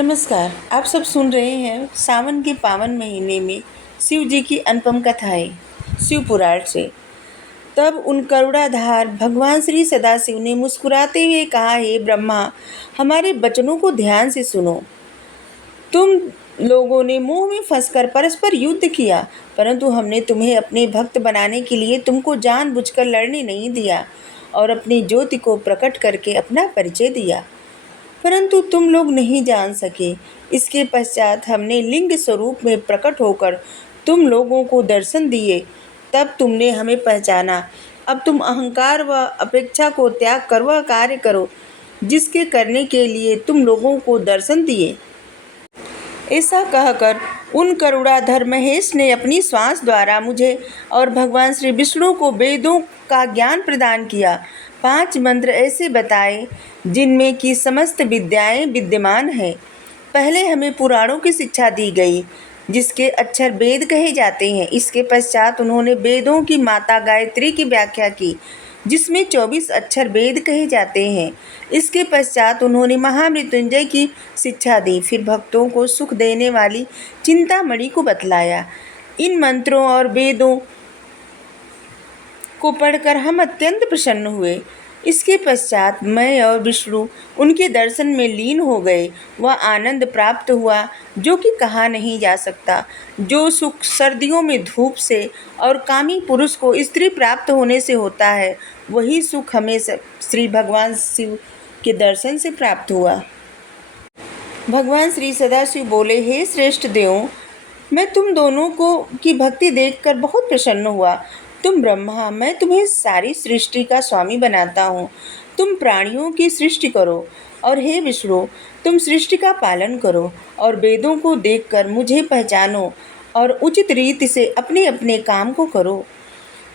नमस्कार। आप सब सुन रहे हैं सावन के पावन महीने में शिव जी की अनुपम कथाएं शिव पुराण से। तब उन करुणाधार भगवान श्री सदाशिव ने मुस्कुराते हुए कहा, हे ब्रह्मा, हमारे वचनों को ध्यान से सुनो। तुम लोगों ने मोह में फंसकर परस्पर युद्ध किया, परंतु हमने तुम्हें अपने भक्त बनाने के लिए तुमको जानबूझकर लड़ने नहीं दिया और अपनी ज्योति को प्रकट करके अपना परिचय दिया, परंतु तुम लोग नहीं जान सके। इसके पश्चात हमने लिंग स्वरूप में प्रकट होकर तुम लोगों को दर्शन दिए, तब तुमने हमें पहचाना। अब तुम अहंकार व अपेक्षा को त्याग कर वह कार्य करो जिसके करने के लिए तुम लोगों को दर्शन दिए। ऐसा कहकर उन करुणाधर महेश ने अपनी श्वास द्वारा मुझे और भगवान श्री विष्णु को वेदों का ज्ञान प्रदान किया। 5 मंत्र ऐसे बताए जिनमें की समस्त विद्याएं विद्यमान हैं। पहले हमें पुराणों की शिक्षा दी गई जिसके अक्षर वेद कहे जाते हैं। इसके पश्चात उन्होंने वेदों की माता गायत्री की व्याख्या की जिसमें 24 अक्षर वेद कहे जाते हैं। इसके पश्चात उन्होंने महामृत्युंजय की शिक्षा दी। फिर भक्तों को सुख देने वाली चिंतामणि को बतलाया। इन मंत्रों और वेदों को पढ़कर हम अत्यंत प्रसन्न हुए। इसके पश्चात मैं और विष्णु उनके दर्शन में लीन हो गए। वह आनंद प्राप्त हुआ जो कि कहा नहीं जा सकता। जो सुख सर्दियों में धूप से और कामी पुरुष को स्त्री प्राप्त होने से होता है, वही सुख हमें श्री भगवान शिव के दर्शन से प्राप्त हुआ। भगवान श्री सदाशिव बोले, हे श्रेष्ठ देवों, मैं तुम दोनों को की भक्ति देखकर बहुत प्रसन्न हुआ। तुम ब्रह्मा, मैं तुम्हें सारी सृष्टि का स्वामी बनाता हूँ। तुम प्राणियों की सृष्टि करो, और हे विष्णु, तुम सृष्टि का पालन करो और वेदों को देखकर मुझे पहचानो और उचित रीति से अपने अपने काम को करो।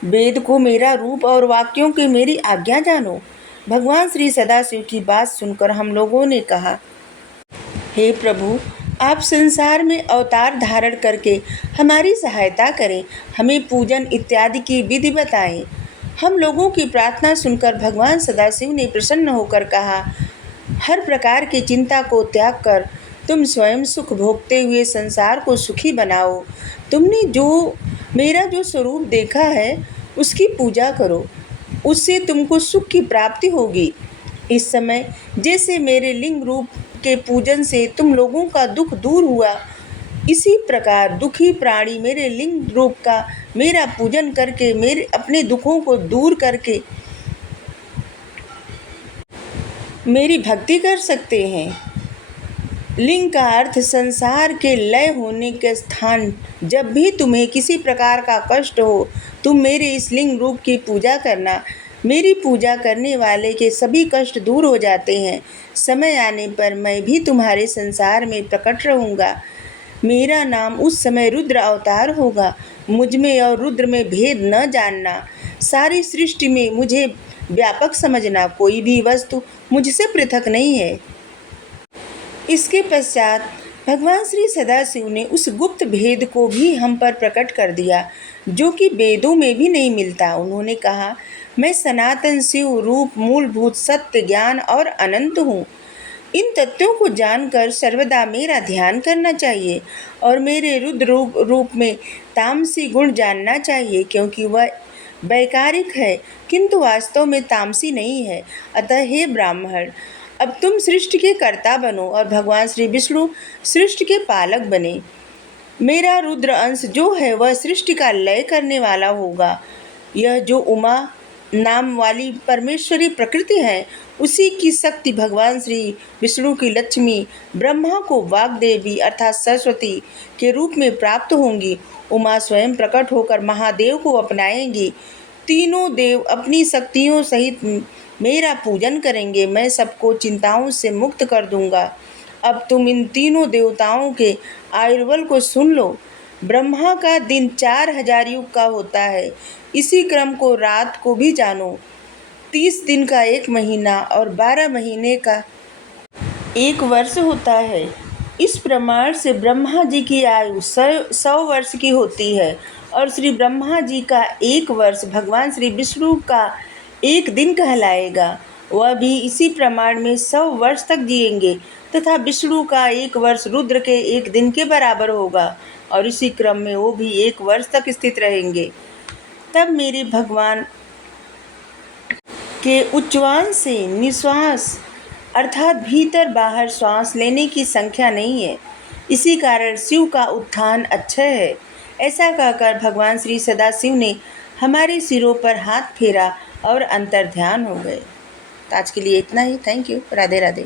वेद को मेरा रूप और वाक्यों की मेरी आज्ञा जानो। भगवान श्री सदाशिव की बात सुनकर हम लोगों ने कहा, हे प्रभु, आप संसार में अवतार धारण करके हमारी सहायता करें, हमें पूजन इत्यादि की विधि बताएं। हम लोगों की प्रार्थना सुनकर भगवान सदाशिव ने प्रसन्न होकर कहा, हर प्रकार की चिंता को त्याग कर तुम स्वयं सुख भोगते हुए संसार को सुखी बनाओ। तुमने मेरा जो स्वरूप देखा है उसकी पूजा करो, उससे तुमको सुख की प्राप्ति होगी। इस समय जैसे मेरे लिंग रूप के पूजन से तुम लोगों का दुख दूर हुआ, इसी प्रकार दुखी प्राणी मेरे लिंग रूप का मेरा पूजन करके मेरे अपने दुखों को दूर करके मेरी भक्ति कर सकते हैं। लिंग का अर्थ संसार के लय होने के स्थान। जब भी तुम्हें किसी प्रकार का कष्ट हो, तुम मेरे इस लिंग रूप की पूजा करना। मेरी पूजा करने वाले के सभी कष्ट दूर हो जाते हैं। समय आने पर मैं भी तुम्हारे संसार में प्रकट रहूँगा। मेरा नाम उस समय रुद्र अवतार होगा। मुझ में और रुद्र में भेद न जानना। सारी सृष्टि में मुझे व्यापक समझना। कोई भी वस्तु मुझसे पृथक नहीं है। इसके पश्चात भगवान श्री सदाशिव ने उस गुप्त भेद को भी हम पर प्रकट कर दिया जो कि वेदों में भी नहीं मिलता। उन्होंने कहा, मैं सनातन शिव रूप मूलभूत सत्य ज्ञान और अनंत हूँ। इन तत्वों को जानकर सर्वदा मेरा ध्यान करना चाहिए और मेरे रुद्र रूप में तामसी गुण जानना चाहिए, क्योंकि वह वैकारिक है किंतु वास्तव में तामसी नहीं है। अतः हे ब्राह्मण, अब तुम सृष्टि के कर्ता बनो और भगवान श्री विष्णु सृष्टि के पालक बने। मेरा रुद्र अंश जो है वह सृष्टि का लय करने वाला होगा। यह जो उमा नाम वाली परमेश्वरी प्रकृति है, उसी की शक्ति भगवान श्री विष्णु की लक्ष्मी ब्रह्मा को वाग्देवी अर्थात सरस्वती के रूप में प्राप्त होंगी। उमा स्वयं प्रकट होकर महादेव को अपनाएंगी। तीनों देव अपनी शक्तियों सहित मेरा पूजन करेंगे। मैं सबको चिंताओं से मुक्त कर दूंगा। अब तुम इन तीनों देवताओं के आयुर्बल को सुन लो। ब्रह्मा का दिन 4000 युग का होता है। इसी क्रम को रात को भी जानो। 30 दिन का 1 महीना और 12 महीने का 1 वर्ष होता है। इस प्रमाण से ब्रह्मा जी की आयु 100 वर्ष की होती है और श्री ब्रह्मा जी का 1 वर्ष भगवान श्री विष्णु का 1 दिन कहलाएगा। वह भी इसी प्रमाण में 100 वर्ष तक जिएंगे तथा विष्णु का 1 वर्ष रुद्र के 1 दिन के बराबर होगा और इसी क्रम में वो भी 1 वर्ष तक स्थित रहेंगे। तब मेरे भगवान के उच्चारण से निश्वास अर्थात भीतर बाहर श्वास लेने की संख्या नहीं है। इसी कारण शिव का उत्थान अक्षय है। ऐसा कहकर भगवान श्री सदाशिव ने हमारे सिरों पर हाथ फेरा और अंतर्ध्यान हो गए। तो आज के लिए इतना ही। Thank you. राधे राधे।